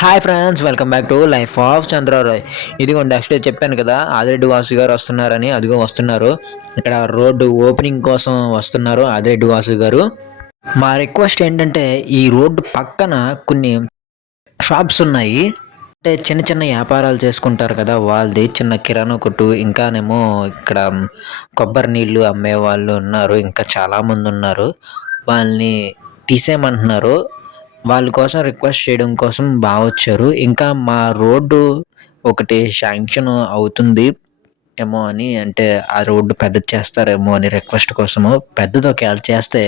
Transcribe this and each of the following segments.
Hi friends, welcome back to life of Chandra Rai. ఇదిగోండి, actually చెప్పాను కదా ఆదిరెడ్డి వాసు గారు వస్తున్నారని. అదిగో వస్తున్నారు. ఇక్కడ రోడ్డు ఓపెనింగ్ కోసం వస్తున్నారు ఆదిరెడ్డి వాసు గారు. మా రిక్వెస్ట్ ఏంటంటే, ఈ రోడ్డు పక్కన కొన్ని షాప్స్ ఉన్నాయి. అంటే చిన్న చిన్న వ్యాపారాలు చేసుకుంటారు కదా, వాళ్ళది చిన్న కిరాణా కొట్టు, ఇంకానేమో ఇక్కడ కొబ్బరి నీళ్ళు అమ్మే వాళ్ళు ఉన్నారు. ఇంకా చాలామంది ఉన్నారు. వాళ్ళని తీసేయమంటున్నారు. వాళ్ళ కోసం రిక్వెస్ట్ చేయడం కోసం బాగా వచ్చారు. ఇంకా మా రోడ్డు ఒకటి శాంక్షన్ అవుతుంది ఏమో అని, అంటే ఆ రోడ్డు పెద్దది చేస్తారేమో అని రిక్వెస్ట్ కోసము. పెద్దది ఒకవేళ చేస్తే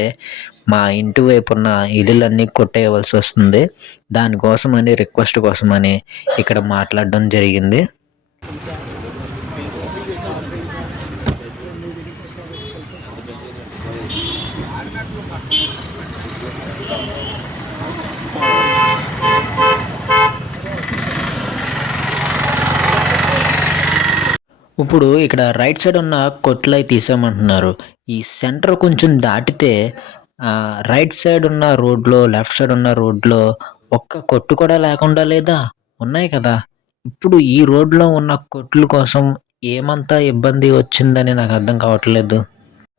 మా ఇంటి వైపు ఉన్న ఇల్లులన్నీ కొట్టేయవలసి వస్తుంది. దానికోసం అని రిక్వెస్ట్ కోసం అని ఇక్కడ మాట్లాడడం జరిగింది. ఇప్పుడు ఇక్కడ రైట్ సైడ్ ఉన్న కొట్లు అవి తీసేయమంటున్నారు. ఈ సెంటర్ కొంచెం దాటితే రైట్ సైడ్ ఉన్న రోడ్లో, లెఫ్ట్ సైడ్ ఉన్న రోడ్లో ఒక్క కొట్టు కూడా లేకుండా లేదా? ఉన్నాయి కదా. ఇప్పుడు ఈ రోడ్లో ఉన్న కొట్ల కోసం ఏమంతా ఇబ్బంది వచ్చిందని నాకు అర్థం కావట్లేదు.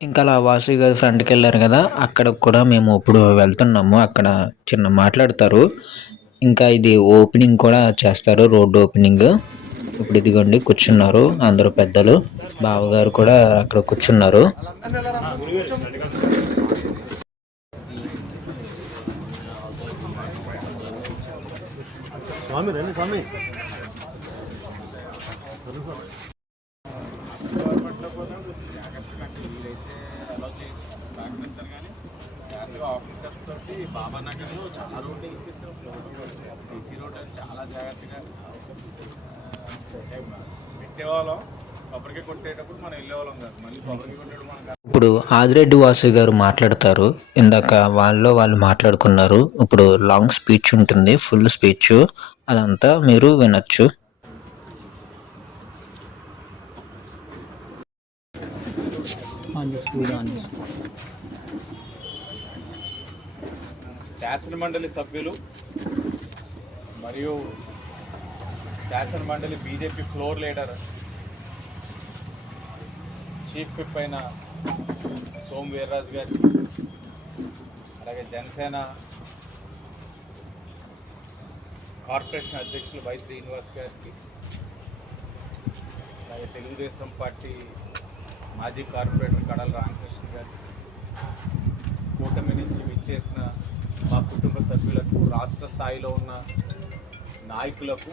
ఇంకా అలా వాసు గారు ఫ్రంట్కి వెళ్ళారు కదా, అక్కడ కూడా మేము ఇప్పుడు వెళ్తున్నాము. అక్కడ చిన్న మాట్లాడతారు. ఇంకా ఇది ఓపెనింగ్ కూడా చేస్తారు, రోడ్డు ఓపెనింగ్. ఇప్పుడు ఇదిగోండి కూర్చున్నారు అందరూ పెద్దలు. బావగారు కూడా అక్కడ కూర్చున్నారు. ఆఫీసర్స్ తోటి బాబా నగర్లో చాలా రోడ్లు ఇచ్చేసాం. సీసీ రోడ్ అని చాలా జాగ్రత్తగా పెట్టేవాళ్ళం. కొబ్బరికి కొట్టేటప్పుడు మనం వెళ్ళేవాళ్ళం కాదు, మళ్ళీ కొబ్బరికి కొట్టేటప్పుడు మనం. ఇప్పుడు ఆదిరెడ్డి వాసు గారు మాట్లాడతారు. ఇందాక వాళ్ళు మాట్లాడుకున్నారు. ఇప్పుడు లాంగ్ స్పీచ్ ఉంటుంది, ఫుల్ స్పీచ్. అదంతా మీరు వినొచ్చు. శాసనమండలి సభ్యులు మరియు శాసనమండలి BJP floor leader, chief whip అయిన సోము వీర్రాజు గారికి, అలాగే జనసేన కార్పొరేషన్ అధ్యక్షులు వై శ్రీనివాస్ గారికి, అలాగే తెలుగుదేశం పార్టీ మాజీ కార్పొరేటర్ కడల రామకృష్ణ గారికి, కూటమి నుంచి విచ్చేసిన మా కుటుంబ సభ్యులకు, రాష్ట్ర స్థాయిలో ఉన్న నాయకులకు,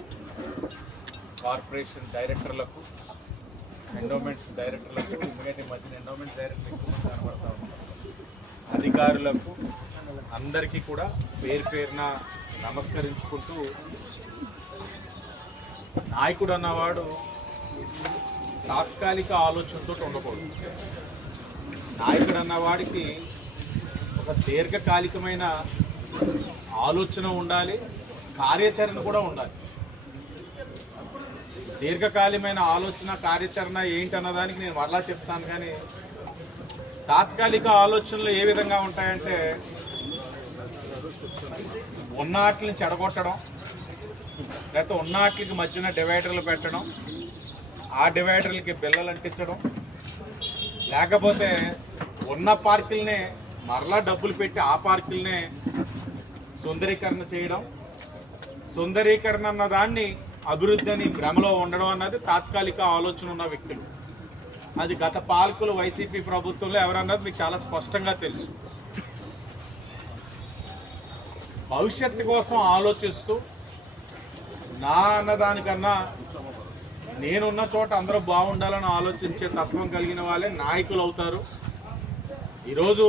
కార్పొరేషన్ డైరెక్టర్లకు, ఎండోమెంట్స్ డైరెక్టర్లకు, ఎందుకంటే మధ్యన ఎండోమెంట్స్ డైరెక్టర్ ఎక్కువ మంది కనబడతా ఉన్నారు, అధికారులకు అందరికీ కూడా పేరు పేరున నమస్కరించుకుంటూ, నాయకుడు అన్నవాడు తాత్కాలిక ఆలోచనతో ఉండకూడదు. నాయకుడు అన్నవాడికి ఒక దీర్ఘకాలికమైన ఆలోచన ఉండాలి, కార్యాచరణ కూడా ఉండాలి. దీర్ఘకాలికమైన ఆలోచన, కార్యాచరణ ఏంటన్నదానికి నేను మరలా చెప్తాను. కానీ తాత్కాలిక ఆలోచనలు ఏ విధంగా ఉంటాయంటే, ఉన్నాట్లని చెడగొట్టడం, లేకపోతే ఉన్నాట్లకి మధ్యన డివైడర్లు పెట్టడం, ఆ డివైడర్లకి బిల్లలు అంటించడం, లేకపోతే ఉన్న పార్కులనే మరలా డబ్బులు పెట్టి ఆ పార్కులనే సుందరీకరణ చేయడం. సుందరీకరణ అన్న దాన్ని అభివృద్ధి అని భ్రమలో ఉండడం అన్నది తాత్కాలిక ఆలోచన ఉన్న వ్యక్తులు. అది గత పాలకులు వైసీపీ ప్రభుత్వంలో ఎవరన్నది మీకు చాలా స్పష్టంగా తెలుసు. భవిష్యత్తు కోసం ఆలోచిస్తూ నా అన్నదానికన్నా నేనున్న చోట అందరూ బాగుండాలని ఆలోచించే తత్వం కలిగిన వాళ్ళే నాయకులు అవుతారు. ఈరోజు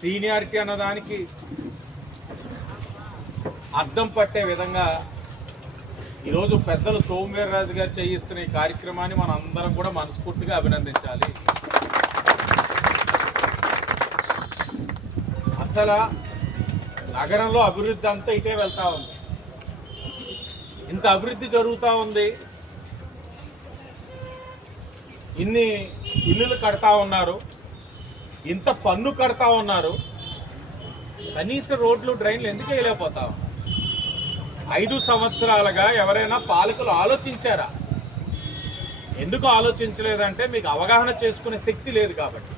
సీనియారిటీ అన్నదానికి అద్దం పట్టే విధంగా ఈరోజు పెద్దలు సోము వీర్రాజు గారు చేయిస్తున్న ఈ కార్యక్రమాన్ని మనం అందరం కూడా మనస్ఫూర్తిగా అభినందించాలి. అసలు నగరంలో అభివృద్ధి అంతా ఇటే వెళ్తూ ఉంది. ఇంత అభివృద్ధి జరుగుతూ ఉంది, ఇన్ని ఇల్లులు కడతా ఉన్నారు, ఇంత పన్ను కడతా ఉన్నారు, కనీస రోడ్లు డ్రైన్లు ఎందుకు వేయలేకపోతా ఉన్నారు? 5 సంవత్సరాలుగా ఎవరైనా పాలకులు ఆలోచించారా? ఎందుకు ఆలోచించలేదంటే మీకు అవగాహన చేసుకునే శక్తి లేదు కాబట్టి.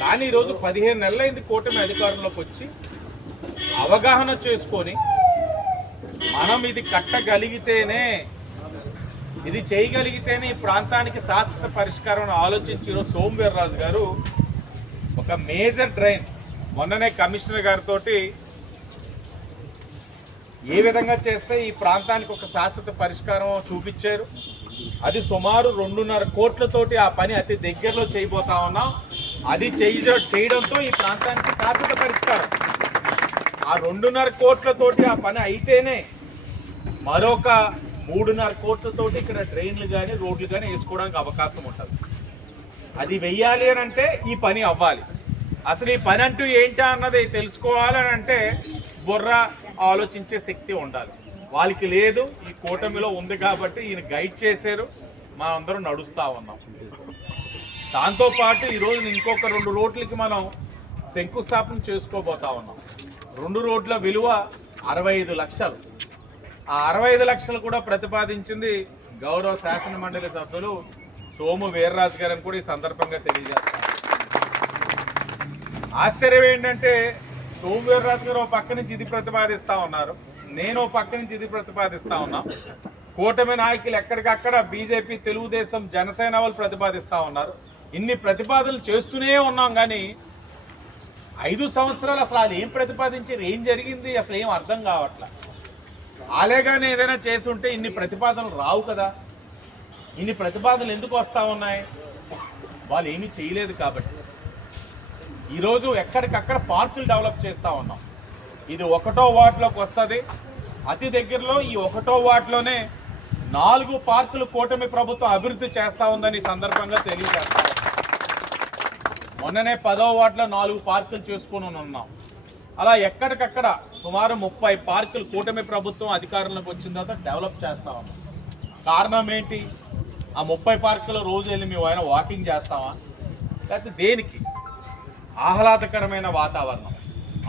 కానీ ఈరోజు 15 నెలలైంది కూటమి అధికారంలోకి వచ్చి అవగాహన చేసుకొని మనం ఇది కట్టగలిగితేనే, ఇది చేయగలిగితేనే ఈ ప్రాంతానికి శాశ్వత పరిష్కారం ఆలోచించిన సోము వీర్రాజు గారు ఒక మేజర్ డ్రైన్ మొన్ననే కమిషనర్ గారితో ఏ విధంగా చేస్తే ఈ ప్రాంతానికి ఒక శాశ్వత పరిష్కారం చూపించారు. అది సుమారు 2.5 కోట్లతోటి ఆ పని అతి దగ్గరలో చేయబోతా ఉన్నాం. అది చేయడంతో ఈ ప్రాంతానికి శాశ్వత పరిష్కారం. ఆ 2.5 కోట్లతోటి ఆ పని అయితేనే మరొక 3.5 కోట్లతోటి ఇక్కడ డ్రైన్లు కానీ రోడ్లు కానీ వేసుకోవడానికి అవకాశం ఉంటుంది. అది వెయ్యాలి అని అంటే ఈ పని అవ్వాలి. అసలు ఈ పని అంటూ ఏంటా అన్నది తెలుసుకోవాలని అంటే బుర్ర ఆలోచించే శక్తి ఉండాలి. వాళ్ళకి లేదు. ఈ కూటమిలో ఉంది కాబట్టి ఈయన గైడ్ చేశారు, మనం అందరం నడుస్తూ ఉన్నాం. దాంతోపాటు ఈరోజు ఇంకొక 2 రోడ్లకి మనం శంకుస్థాపన చేసుకోబోతా ఉన్నాం. 2 రోడ్ల విలువ 65 లక్షలు. ఆ 65 లక్షలు కూడా ప్రతిపాదించింది గౌరవ శాసన మండలి సభ్యులు సోము వీర్రాజు గారని కూడా ఈ సందర్భంగా తెలియజేస్తారు. ఆశ్చర్యం ఏంటంటే సోము వీర్రాజు గారు ఒక పక్క నుంచి ఇది ప్రతిపాదిస్తూ ఉన్నారు, నేను ఒక పక్క నుంచి ఇది ప్రతిపాదిస్తూ ఉన్నా. కూటమి నాయకులు ఎక్కడికక్కడ బీజేపీ, తెలుగుదేశం, జనసేన వాళ్ళు ప్రతిపాదిస్తూ ఉన్నారు. ఇన్ని ప్రతిపాదనలు చేస్తూనే ఉన్నాం. కానీ 5 సంవత్సరాలు అసలు వాళ్ళు ఏం ప్రతిపాదించారు, ఏం జరిగింది అసలు ఏం అర్థం కావట్లా. ఆలేగానే ఏదైనా చేసి ఉంటే ఇన్ని ప్రతిపాదనలు రావు కదా. ఇన్ని ప్రతిపాదనలు ఎందుకు వస్తూ ఉన్నాయి? వాళ్ళు ఏమీ చేయలేదు కాబట్టి. ఈరోజు ఎక్కడికక్కడ పార్కులు డెవలప్ చేస్తూ ఉన్నాం. ఇది 1వ వార్డులోకి వస్తుంది. అతి దగ్గరలో ఈ 1వ వార్డులోనే 4 పార్కులు కూటమి ప్రభుత్వం అభివృద్ధి చేస్తూ ఉందని సందర్భంగా తెలియజేస్తాం. మొన్ననే 10వ వార్డులో 4 పార్కులు చేసుకుని ఉన్నాం. అలా ఎక్కడికక్కడ సుమారు 30 పార్కులు కూటమి ప్రభుత్వం అధికారంలోకి వచ్చిన తర్వాత డెవలప్ చేస్తా ఉన్నాం. కారణం ఏంటి? ఆ 30 పార్కులో రోజు వెళ్ళి మేము ఆయన వాకింగ్ చేస్తామా? లేకపోతే దేనికి? ఆహ్లాదకరమైన వాతావరణం,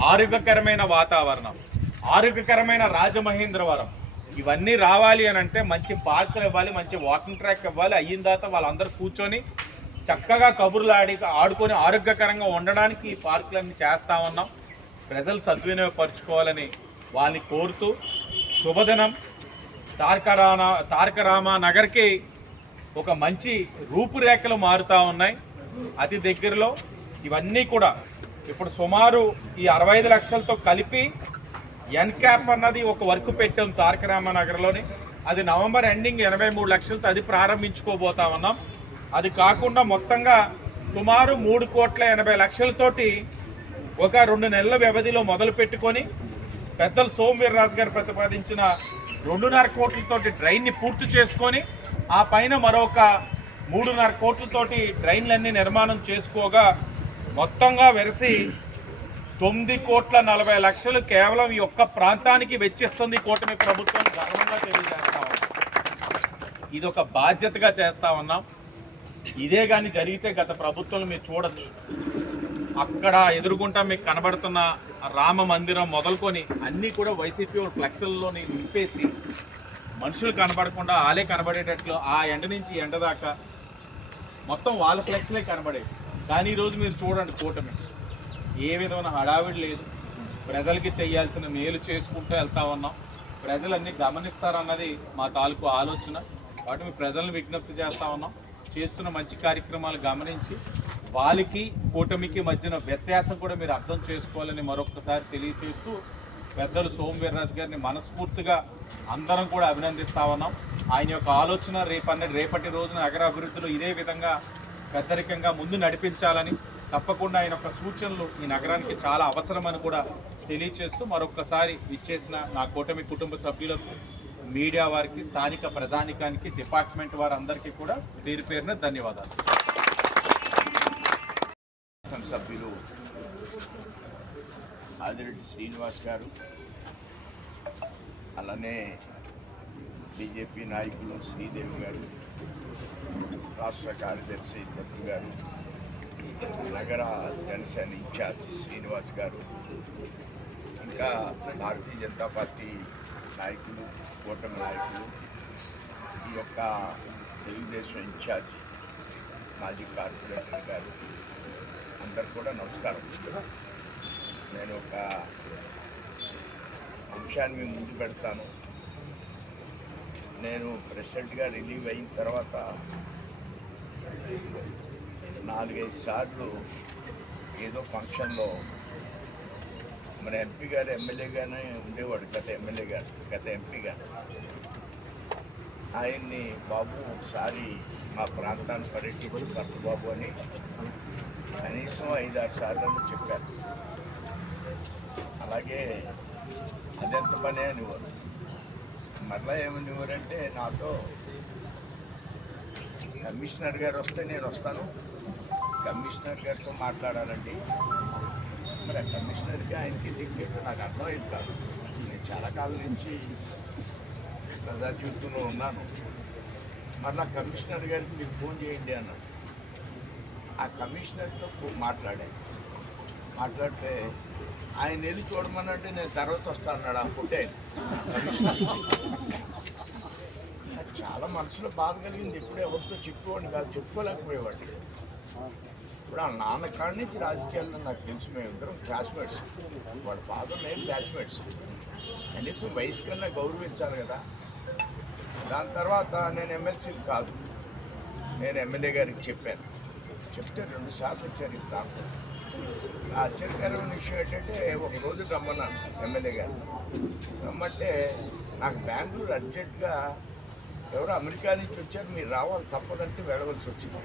ఆరోగ్యకరమైన వాతావరణం, ఆరోగ్యకరమైన రాజమహేంద్రవరం ఇవన్నీ రావాలి అని అంటే మంచి పార్కులు ఇవ్వాలి, మంచి వాకింగ్ ట్రాక్ ఇవ్వాలి. అయిన తర్వాత వాళ్ళందరూ కూర్చొని చక్కగా కబుర్లు ఆడుకొని ఆరోగ్యకరంగా ఉండడానికి ఈ పార్కులన్నీ చేస్తూ ఉన్నాం. ప్రజలు సద్వినియోగపరుచుకోవాలని వాళ్ళని కోరుతూ శుభదినం. తారక రామా నగర్కి ఒక మంచి రూపురేఖలు మారుతూ ఉన్నాయి. అతి దగ్గరలో ఇవన్నీ కూడా ఇప్పుడు సుమారు ఈ 65 లక్షలతో కలిపి ఎన్క్యాప్ అన్నది ఒక వర్క్ పెట్టాం తారక రామనగర్లోని. అది నవంబర్ ఎండింగ్ 83 లక్షలతో అది ప్రారంభించుకోబోతా ఉన్నాం. అది కాకుండా మొత్తంగా సుమారు 3,80,00,000తోటి ఒక 2 నెలల వ్యవధిలో మొదలు పెట్టుకొని పెద్దలు సోము వీర్రాజు గారు ప్రతిపాదించిన 2.5 కోట్లతోటి డ్రైన్ని పూర్తి చేసుకొని ఆ పైన మరొక 3.5 కోట్లతోటి డ్రైన్లన్నీ నిర్మాణం చేసుకోగా మొత్తంగా వెరసి 9,40,00,000 కేవలం ఈ ఒక్క ప్రాంతానికి వెచ్చిస్తుంది కూటమి ప్రభుత్వం. గర్వంగా తెలియజేస్తా ఉన్నాం. ఇది ఒక బాధ్యతగా చేస్తా ఉన్నాం. ఇదే కానీ జరిగితే గత ప్రభుత్వంలో మీరు చూడొచ్చు, అక్కడ ఎదురుగుంటా మీకు కనబడుతున్న రామ మందిరం మొదలుకొని అన్నీ కూడా వైసీపీ ఫ్లెక్స్లలోని నింపేసి మనుషులు కనబడకుండా వాళ్ళే కనబడేటట్లు ఆ ఎండ నుంచి ఎండ దాకా మొత్తం వాళ్ళ ఫ్లెక్స్లే కనబడేవి. కానీ ఈరోజు మీరు చూడండి, కూటమి ఏ విధమైన హడావిడి లేదు. ప్రజలకి చేయాల్సిన మేలు చేసుకుంటూ వెళ్తా ఉన్నాం. ప్రజలన్నీ గమనిస్తారన్నది మా తాలూకు ఆలోచన. వాటి ప్రజలను విజ్ఞప్తి చేస్తూ ఉన్నాం. చేస్తున్న మంచి కార్యక్రమాలు గమనించి వాళ్ళకి కూటమికి మధ్యన వ్యత్యాసం కూడా మీరు అర్థం చేసుకోవాలని మరొకసారి తెలియజేస్తూ పెద్దలు సోము వీర్రాజు గారిని మనస్ఫూర్తిగా అందరం కూడా అభినందిస్తా ఉన్నాం. ఆయన యొక్క ఆలోచన రేపటి రోజున నగర అభివృద్ధిలో ఇదే విధంగా పెద్దరికంగా ముందు నడిపించాలని, తప్పకుండా ఆయన యొక్క సూచనలు ఈ నగరానికి చాలా అవసరమని కూడా తెలియజేస్తూ మరొకసారి ఇచ్చేసిన నా కూటమి కుటుంబ సభ్యులకు, మీడియా వారికి, స్థానిక ప్రజానికానికి, డిపార్ట్మెంట్ వారందరికీ కూడా పేరు పేరున ధన్యవాదాలు. సభ్యులు ఆదిరెడ్డి శ్రీనివాస్ గారు, అలానే బీజేపీ నాయకులు శ్రీదేవి గారు, రాష్ట్ర కార్యదర్శి దత్తు గారు, నగర జనసేన ఇన్ఛార్జ్ శ్రీనివాస్ గారు, ఇంకా ఇంకా భారతీయ జనతా పార్టీ నాయకులు, కూటమి నాయకులు, ఈ యొక్క తెలుగుదేశం ఇన్ఛార్జ్ మాజీ కార్పొరేటర్ గారు అందరు కూడా నమస్కారం. నేను ఒక అంశాన్ని మీ ముందు పెడతాను. నేను ప్రెసిడెంట్గా రిలీవ్ అయిన తర్వాత 4-5 సార్లు ఏదో ఫంక్షన్లో మన ఎంపీ గారు ఎమ్మెల్యేగానే ఉండేవాడు, గత ఎంపీ గారు. ఆయన్ని బాబు ఒకసారి మా ప్రాంతాన్ని పర్యటించి భర్త బాబు అని కనీసం 5-6 సార్లు చెప్పారు. అలాగే అదెంత పని అనేవారు. మరలా ఏమనేవారంటే, నాతో కమిషనర్ గారు వస్తే నేను వస్తాను, కమిషనర్ గారితో మాట్లాడాలండి. మరి ఆ కమిషనర్కి ఆయనకి దిక్కేట్టు నాకు అర్థమైంది కాదు. నేను చాలా కాలం నుంచి ప్రజా జీవితంలో ఉన్నాను. మరలా కమిషనర్ గారికి మీరు ఫోన్ చేయండి అన్నారు. ఆ కమిషనర్తో మాట్లాడితే ఆయన వెళ్ళి చూడమనంటే నేను తర్వాత వస్తాను అన్నాడు. అనుకుంటే నాకు చాలా మనసులో బాధ కలిగింది. ఎప్పుడు ఎవరితో చెప్పుకోండి కాదు, చెప్పుకోలేకపోయేవాడు. ఇప్పుడు ఆ నాన్న కాడి నుంచి రాజకీయాల్లో నాకు తెలుసు. మేమిద్దరం క్లాస్మేట్స్, వాళ్ళ ఫాదర్ నేను బ్యాచ్మేట్స్. కనీసం వయసు కన్నా గౌరవించాలి కదా. దాని తర్వాత నేను ఎమ్మెల్సీ కాదు, నేను ఎమ్మెల్యే గారికి చెప్పాను. చెప్తే 2 సార్లు వచ్చారు ఈ ప్రాంతం. ఆశ్చర్యకరమైన విషయం ఏంటంటే, ఒక రోజు రమ్మన్నాను ఎమ్మెల్యే గారు. రమ్మంటే నాకు బెంగళూరు అర్జెంట్గా ఎవరో అమెరికా నుంచి వచ్చారు, మీరు రావాలి తప్పదంటే వెళ్ళవలసి వచ్చింది.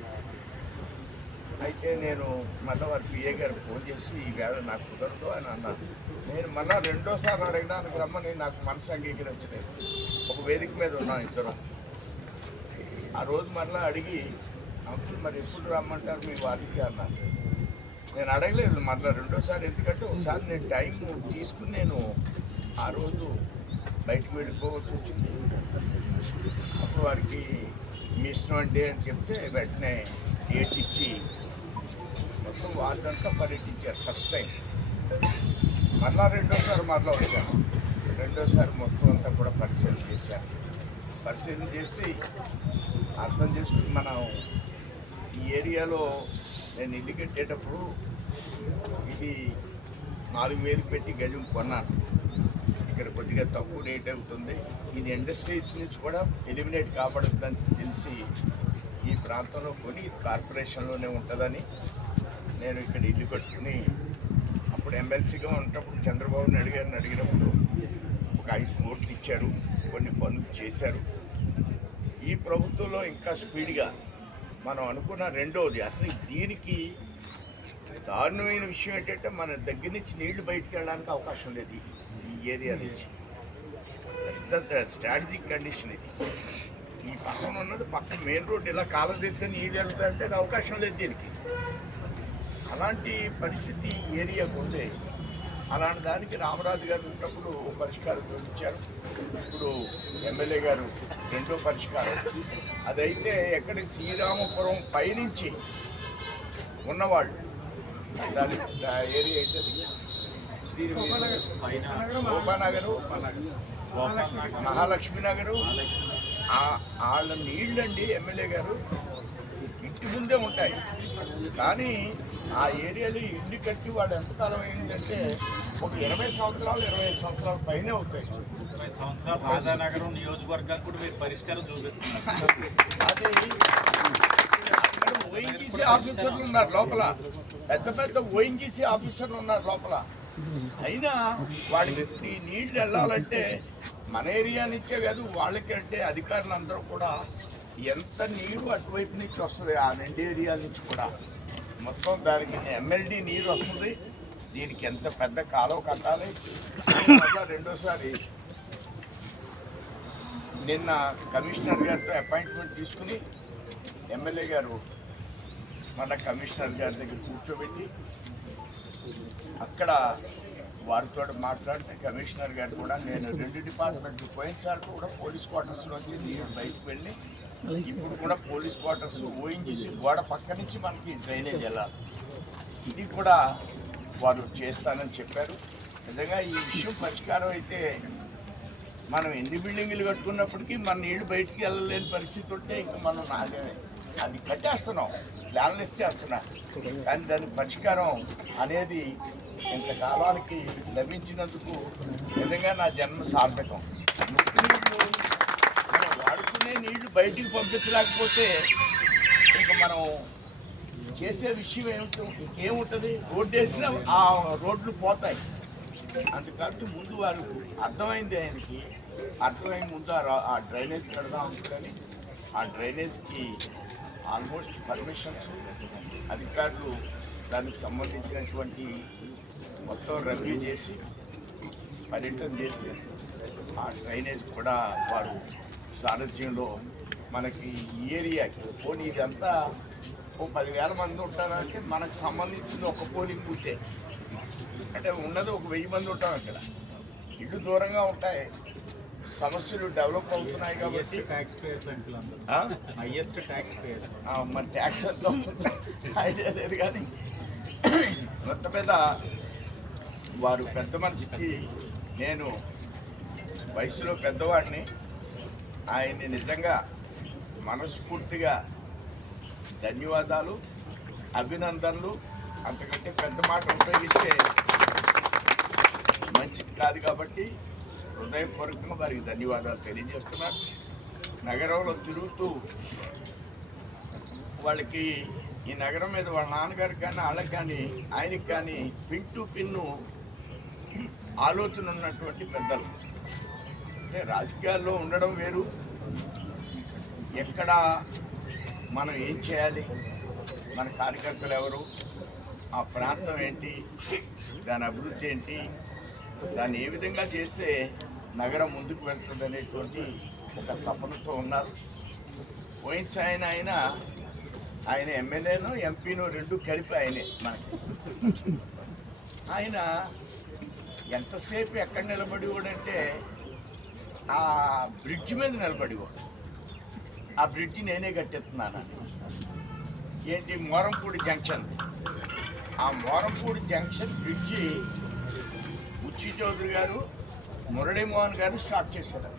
అయితే నేను మళ్ళీ వారి పిఏ గారు ఫోన్ చేసి ఈ వేళ నాకు కుదరదు అని అన్నాను. నేను మళ్ళీ 2వ సారి అడగడానికి రమ్మని నాకు మనసు అంగీకరించలేదు. ఒక వేదిక మీద ఉన్నాను ఇద్దరం. ఆ రోజు మళ్ళీ అడిగి, అంకుల్ మరి ఎప్పుడు రమ్మంటారు మీ వారికి అన్నాను. నేను అడగలేదు మళ్ళీ 2వ సారి, ఎందుకంటే ఒకసారి నేను టైం తీసుకుని నేను ఆ రోజు బయటకు వెళ్ళిపోవాల్సి వచ్చింది. అప్పుడు వారికి మీ ఇష్టం అంటే అని చెప్తే వెంటనే డేట్ ఇచ్చి మొత్తం వాళ్ళంతా పర్యటించారు ఫస్ట్ టైం. మళ్ళా 2వ సారి మళ్ళీ వచ్చాను. 2వ సారి మొత్తం అంతా కూడా పరిశీలన చేశాను. పరిశీలన చేసి అర్థం చేసుకుని మనం ఈ ఏరియాలో నేను ఇల్లు కట్టేటప్పుడు ఇది 4,000 పెట్టి గజం కొన్నాను. ఇక్కడ కొద్దిగా తక్కువ రేట్ అవుతుంది, ఇది ఇండస్ట్రీస్ నుంచి కూడా ఎలిమినేట్ కాబడుతుందని తెలిసి ఈ ప్రాంతంలో కొని ఇది కార్పొరేషన్లోనే ఉంటుందని నేను ఇక్కడ ఇల్లు కట్టుకుని, అప్పుడు ఎమ్మెల్సీగా ఉన్నప్పుడు చంద్రబాబు నాయుడు గారిని అడిగినప్పుడు ఒక 5 కోట్లు ఇచ్చారు, కొన్ని పనులు చేశారు. ఈ ప్రభుత్వంలో ఇంకా స్పీడ్గా మనం అనుకున్న రెండోది, అసలు దీనికి దారుణమైన విషయం ఏంటంటే మన దగ్గర నుంచి నీళ్లు బయటికి వెళ్ళడానికి అవకాశం లేదు ఈ ఏరియా నుంచి. పెద్ద స్ట్రాటజిక్ కండిషన్ ఇది. ఈ పక్కన ఉన్నది పక్కన మెయిన్ రోడ్ ఇలా కాలం తీసుకొని నీళ్ళు వెళ్తాయంటే అది అవకాశం లేదు దీనికి. అలాంటి పరిస్థితి ఏరియాకు ఉంది. అలాంటి దానికి రామరాజు గారు ఉన్నప్పుడు పరిష్కారం చూపించారు. ఇప్పుడు ఎమ్మెల్యే గారు 2వ పరిష్కారం. అదైతే ఎక్కడికి శ్రీరామపురం పైనుంచి ఉన్నవాళ్ళు, దాని ఏరియా అయితే గోపానగరు, మహాలక్ష్మి నగరు, వాళ్ళ నీళ్ళండి ఎమ్మెల్యే గారు ఇంటి ముందే ఉంటాయి. కానీ ఆ ఏరియాలో ఇల్లు కట్టి వాళ్ళు ఎంతకాలం అయిందంటే ఒక 20 సంవత్సరాలు 25 సంవత్సరాల పైనే అవుతాయి. 20 సంవత్సరాలు రాజానగరం నియోజకవర్గానికి కూడా మీరు పరిష్కారం చూపిస్తున్నారు. అది అక్కడ ఓఎన్జీసీ ఆఫీసర్లు ఉన్నారు లోపల, పెద్ద ఓఎన్జీసీ ఆఫీసర్లు ఉన్నారు లోపల. అయినా వాళ్ళకి ఈ నీళ్లు వెళ్ళాలంటే మన ఏరియా నుంచే కాదు, వాళ్ళకంటే అధికారులందరూ కూడా ఎంత నీరు అటువైపు నుంచి వస్తుంది, ఆ 2 ఏరియాల నుంచి కూడా మొత్తం దానికి ఎమ్మెల్డీ నీరు వస్తుంది. దీనికి ఎంత పెద్ద కాలువ కట్టాలి. 2వసారి నిన్న కమిషనర్ గారితో అపాయింట్మెంట్ తీసుకుని ఎమ్మెల్యే గారు మన కమిషనర్ గారి దగ్గర కూర్చోబెట్టి అక్కడ వారితో మాట్లాడితే కమిషనర్ గారు కూడా నేను 2 డిపార్ట్మెంట్లు పోయినసారి కూడా పోలీస్ క్వార్టర్స్లో వచ్చి నీరు బయటకు వెళ్ళి ఇప్పుడు కూడా పోలీస్ క్వార్టర్స్ ఓఎన్జీసీ గోడ పక్క నుంచి మనకి డ్రైనేజ్ వెళ్ళాలి. ఇది కూడా వారు చేస్తానని చెప్పారు. నిజంగా ఈ విషయం పరిష్కారం అయితే మనం ఎన్ని బిల్డింగులు కట్టుకున్నప్పటికీ మన నీళ్లు బయటికి వెళ్ళలేని పరిస్థితి ఉంటే ఇంకా మనం అది కట్టేస్తున్నాం, ప్లాన్లు ఇచ్చేస్తున్నాం. కానీ దానికి పరిష్కారం అనేది ఇంతకాలానికి లభించినందుకు నిజంగా నా జన్మ సార్థకం. మనం వాడుకునే నీళ్లు బయటికి పంపించలేకపోతే ఇంకా మనం చేసే విషయం ఏముంటుంది? రోడ్డు వేసినా ఆ రోడ్లు పోతాయి. అందుకంటే ముందు వారు అర్థమైంది, ఆయనకి అర్థమైన ముందు ఆ డ్రైనేజ్ కడదాం అనుకుని ఆ డ్రైనేజ్కి ఆల్మోస్ట్ పర్మిషన్స్ అధికారులు దానికి సంబంధించినటువంటి మొత్తం రివ్యూ చేసి పర్యటన చేసి ఆ డ్రైనేజ్ కూడా వారు సారథ్యంలో మనకి ఈ ఏరియాకి పోనీ ఇదంతా ఓ 10,000 మంది ఉంటారంటే మనకు సంబంధించిన ఒక పోలింగ్ బూతే అంటే ఉన్నది ఒక 1000 మంది ఉంటాం ఇక్కడ. ఇల్లు దూరంగా ఉంటాయి, సమస్యలు డెవలప్ అవుతున్నాయి కాబట్టి హైయెస్ట్ ట్యాక్స్ పేయర్స్ మరి ట్యాక్స్ అంతా ఐడియా లేదు. కానీ మొత్తం మీద వారు పెద్ద మనిషికి, నేను వయసులో పెద్దవాడిని, ఆయన్ని నిజంగా మనస్ఫూర్తిగా ధన్యవాదాలు, అభినందనలు. అంతకంటే పెద్ద మాట ఉపయోగిస్తే మంచిది కాదు కాబట్టి హృదయపూర్వకంగా వారికి ధన్యవాదాలు తెలియజేస్తున్నారు. నగరంలో తిరుగుతూ వాళ్ళకి ఈ నగరం మీద వాళ్ళ నాన్నగారికి కానీ వాళ్ళకి కానీ ఆయనకి కానీ పిన్ టు పిన్ను ఆలోచన ఉన్నటువంటి పెద్దలు. అంటే రాజకీయాల్లో ఉండడం వేరు, ఎక్కడ మనం ఏం చేయాలి, మన కార్యకర్తలు ఎవరు, ఆ ప్రాంతం ఏంటి, దాని అభివృద్ధి ఏంటి, దాన్ని ఏ విధంగా చేస్తే నగరం ముందుకు వెళ్తుంది అనేటువంటి ఒక తపనతో ఉన్నారు. పోయినసారి ఆయన ఎమ్మెల్యేను ఎంపీను రెండు కలిపి ఆయనే మనకి. ఆయన ఎంతసేపు ఎక్కడ నిలబడి అంటే ఆ బ్రిడ్జ్ మీద నిలబడి, ఆ బ్రిడ్జి నేనే కట్టేస్తున్నాను. ఏంటి, మోరంపూడి జంక్షన్, ఆ మోరంపూడి జంక్షన్ బ్రిడ్జి ఉచ్చి చౌదరి గారు, మురళీమోహన్ గారు స్టార్ట్ చేశారు.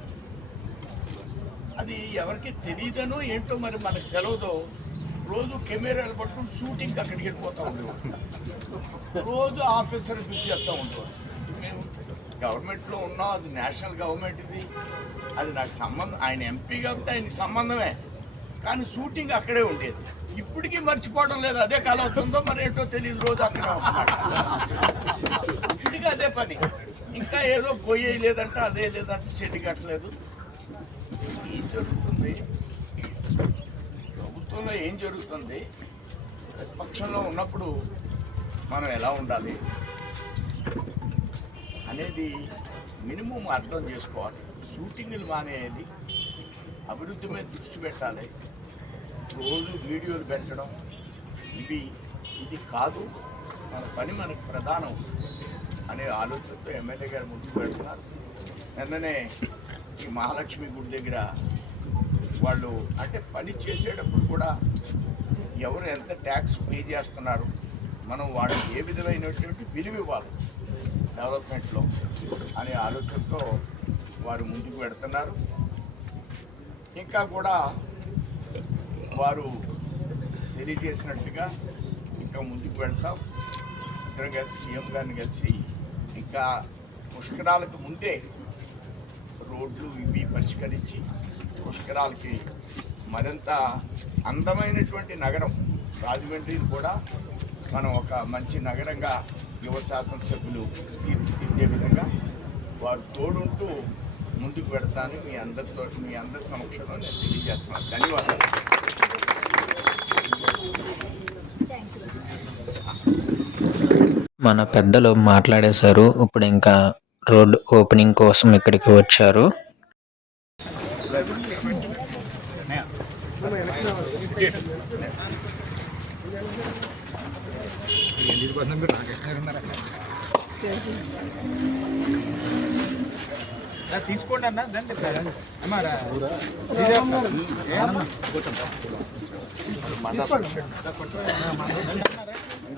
అది ఎవరికి తెలియదనో ఏంటో మరి మనకు తెలియదు. రోజు కెమెరాలు పట్టుకుని షూటింగ్ అక్కడికి వెళ్ళిపోతూ ఉండేవాడు, రోజు ఆఫీసర్ పిలిచి చెప్తూ ఉండేవాడు. మేము గవర్నమెంట్లో ఉన్నాం, అది నేషనల్ గవర్నమెంట్, అది నాకు సంబంధం. ఆయన ఎంపీ కాబట్టి ఆయనకి సంబంధమే, కానీ షూటింగ్ అక్కడే ఉండేది. ఇప్పటికీ మర్చిపోవడం లేదు, అదే కాలం అవుతుందో మరి ఏంటో తెలియదు, రోజు అక్కడే ఉంటున్నాడు. ఇప్పటికీ అదే పని. ఇంకా ఏదో పోయే లేదంటే అదే లేదంటే సెట్ కట్టలేదు. ఏం జరుగుతుంది ప్రభుత్వంలో, ఏం జరుగుతుంది, ప్రతిపక్షంలో ఉన్నప్పుడు మనం ఎలా ఉండాలి అనేది మినిమం అర్థం చేసుకోవాలి. షూటింగ్లు మానేయాలి, అభివృద్ధి మీద దృష్టి పెట్టాలి. రోజు వీడియోలు పెట్టడం ఇది కాదు, మన పని మనకు ప్రధానం అనే ఆలోచనతో ఎమ్మెల్యే గారు ముందుకు పెడుతున్నారు. నిన్ననే ఈ మహాలక్ష్మి గుడి దగ్గర వాళ్ళు అంటే పని చేసేటప్పుడు కూడా ఎవరు ఎంత ట్యాక్స్ పే చేస్తున్నారు, మనం వాళ్ళకి ఏ విధమైనటువంటి విలువ ఇవ్వాలి డెవలప్మెంట్లో అనే ఆలోచనతో వారు ముందుకు పెడుతున్నారు. ఇంకా కూడా వారు తెలియజేసినట్టుగా ఇంకా ముందుకు వెళ్తాం. ఇద్దరం కలిసి సీఎం గారిని కలిసి ఇంకా పుష్కరాలకు ముందే రోడ్లు ఇవి పరిష్కరించి పుష్కరాలకి మరింత అందమైనటువంటి నగరం రాజమండ్రిని కూడా మనం ఒక మంచి నగరంగా యువ శాసనసభ్యులు తీర్చిదిద్దే విధంగా వారు తోడుంటూ ముందుకు పెడతాను. మీ అందరి సమక్షంలో నేను తెలియజేస్తున్నాను. ధన్యవాదాలు. మన పెద్దలు మాట్లాడేశారు. ఇప్పుడు ఇంకా రోడ్ ఓపెనింగ్ కోసం ఇక్కడికి వచ్చారు. తీసుకోండి అన్న, దాన్ని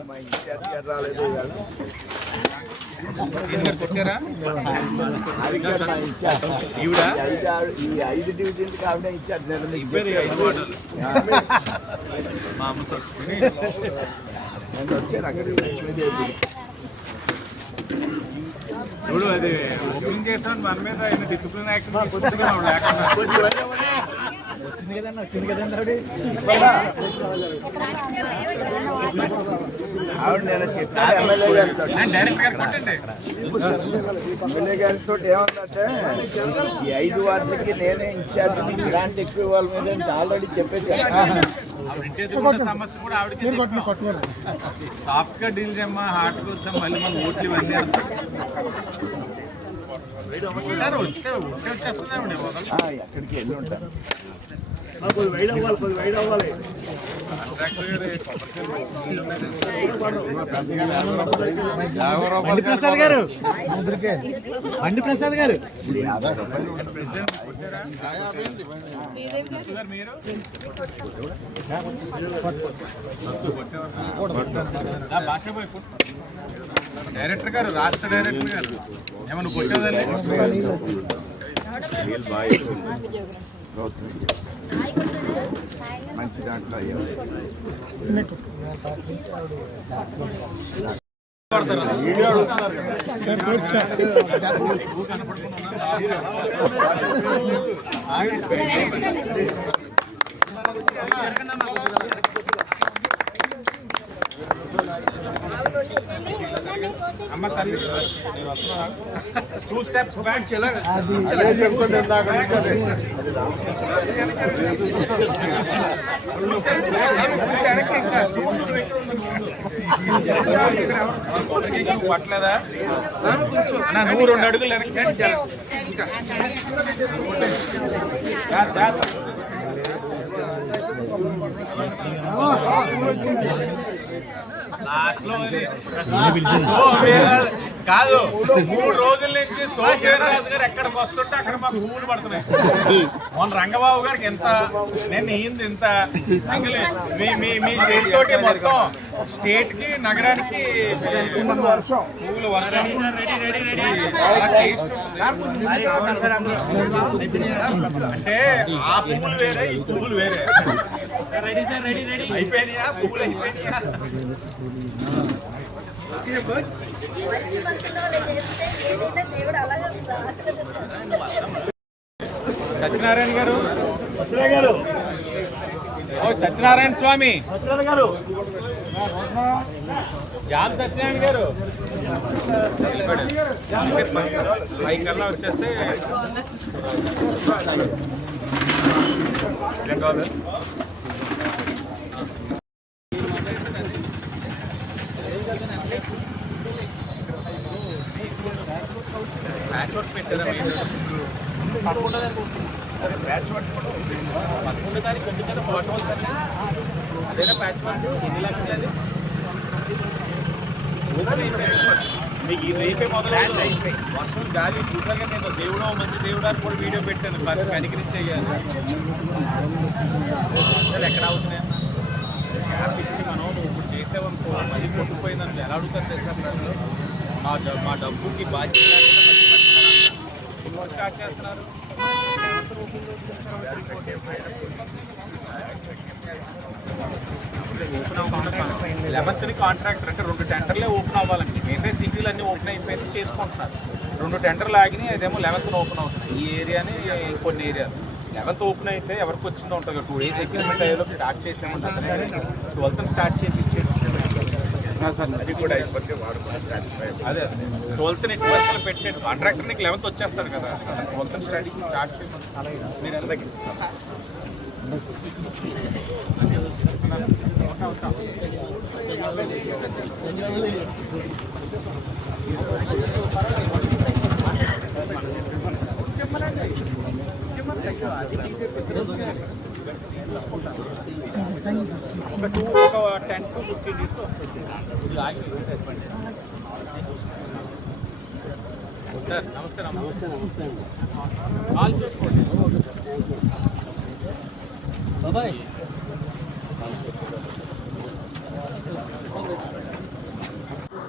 మా ఇన్ఛార్జ్ గారు రాలేదు ఇవాళ. కొట్టారా ఈ 5 డివిజన్కి ఆవిడ ఇన్ఛార్జ్ మా అమ్మతో నేను వచ్చాను అక్కడికి ఇప్పుడు అది ఓపెనింగ్ చేసాం మన మీద ఆయన డిసిప్లిన్ యాక్షన్ తీసుకుంటున్నాం లేకుండా వచ్చింది కదండి ఆవిడ నేను చెప్పాను ఎమ్మెల్యే గారితో డైరెక్ట్ గారు కొట్టండి ఎమ్మెల్యే గారితో ఏమంటే ఈ 5 వార్డులకి నేనే ఇన్ఛార్జ్ గ్రాంట్ ఎక్కువ ఇవ్వాలి మీద ఆల్రెడీ చెప్పేసాను. సమస్య కూడా ఆవిడకి సాఫ్ట్ గా డీల్ చేయమ్మా హార్ట్ వద్దాం మళ్ళీ మన ఓట్లు ఇవన్నీ వస్తే వచ్చేస్తుంది ఎక్కడికి వెళ్ళి ఉంటాను. ప్రసాద్ గారు బండి ప్రసాద్ గారు మీరు డైరెక్టర్ గారు రాష్ట్ర డైరెక్టర్ గారు ఏమన్నా కొట్టేదండి మంచి దాంట్లో అమ్మ తల్లి 2 steps back పట్టలేదా నువ్వు 2 అడుగులు వెనక్కి లాస్ట్ లో కాదు 3 రోజుల నుంచి సోమరాజు గారు ఎక్కడికి వస్తుంటే అక్కడ మాకు పువ్వులు పడుతున్నాయి. మొన్న రంగబాబు గారికి ఎంత నేను ఈంది ఇంత మీ చేతితోటి మొత్తం స్టేట్ కి నగరానికి పువ్వులు వర్షం అంటే ఆ పువ్వులు వేరే ఈ పువ్వులు వేరే అయిపోయినాయా పువ్వులు అయిపోయినాయా. సత్యనారాయణ గారు సత్యనారాయణ స్వామి జాన్ సత్యనారాయణ గారు పైకల్లా వచ్చేస్తే మీకు ఈ రేపే మొదలైంది వర్షం గాలి చూసాక నేను దేవుడు మంచి దేవుడు అని కూడా వీడియో పెట్టాను కనికరించేయాలి. వర్షాలు ఎక్కడ అవుతున్నాయన్న గ్యాప్ ఇచ్చి మనం ఇప్పుడు చేసామనుకో మళ్ళీ కొట్టుకుపోయిందని ఎలా అడుగుతారు తెలుసా ప్రజలు. మా డబ్బుకి బాధ్యత లేకుండా స్టార్ట్ చేస్తున్నారు. 11th కాంట్రాక్టర్ అంటే 2 టెండర్లే ఓపెన్ అవ్వాలండి. మిగతా సిటీలు అన్నీ ఓపెన్ అయిపోయింది చేసుకుంటున్నారు. 2 టెండర్లు ఆగినాయి, అదేమో 11th ఓపెన్ అవుతున్నాయి. ఈ ఏరియాని కొన్ని ఏరియాలు 11th ఓపెన్ అయితే ఎవరికి వచ్చిందో ఉంటుంది. 2 days అగ్రిమెంట్ అయ్యేలో స్టార్ట్ చేసామంటే 12th స్టార్ట్ చేయించేది. అది కూడా అయిపోతే వాడు కూడా సాటిస్ఫై. అదే 12th నెట్ పెట్టాడు కాంట్రాక్టర్. నీకు 11th వచ్చేస్తాడు కదా, 12th స్టార్ట్ చేయమని మీరు వెళ్ళకి ఒక 10 to 15 days వస్తుంది. సార్ నమస్తే. కాల్ చూసుకోండి బాబాయ్.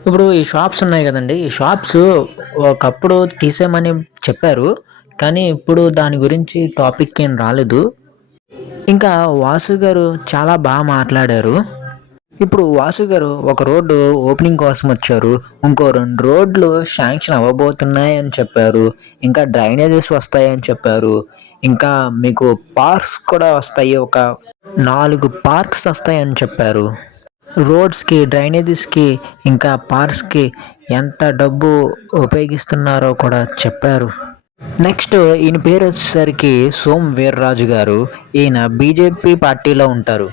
ఇప్పుడు ఈ షాప్స్ ఉన్నాయి కదండి, ఈ షాప్స్ ఒకప్పుడు తీసేయమని చెప్పారు, కానీ ఇప్పుడు దాని గురించి టాపిక్ ఏం రాలేదు. ఇంకా వాసు గారు చాలా బాగా మాట్లాడారు. ఇప్పుడు వాసు గారు ఒక రోడ్డు ఓపెనింగ్ కోసం వచ్చారు, ఇంకో 2 రోడ్లు శాంక్షన్ అవ్వబోతున్నాయి అని చెప్పారు, ఇంకా డ్రైనేజెస్ వస్తాయని చెప్పారు, ఇంకా మీకు పార్క్స్ కూడా వస్తాయి, ఒక 4 పార్క్స్ వస్తాయని చెప్పారు. రోడ్స్కి, డ్రైనేజెస్కి, ఇంకా పార్క్స్కి ఎంత డబ్బు ఉపయోగిస్తున్నారో కూడా చెప్పారు. నెక్స్ట్ ఈయన పేరు వచ్చేసరికి సోమ్ వీర్రాజు గారు. ఈయన బీజేపీ పార్టీలో ఉంటారు.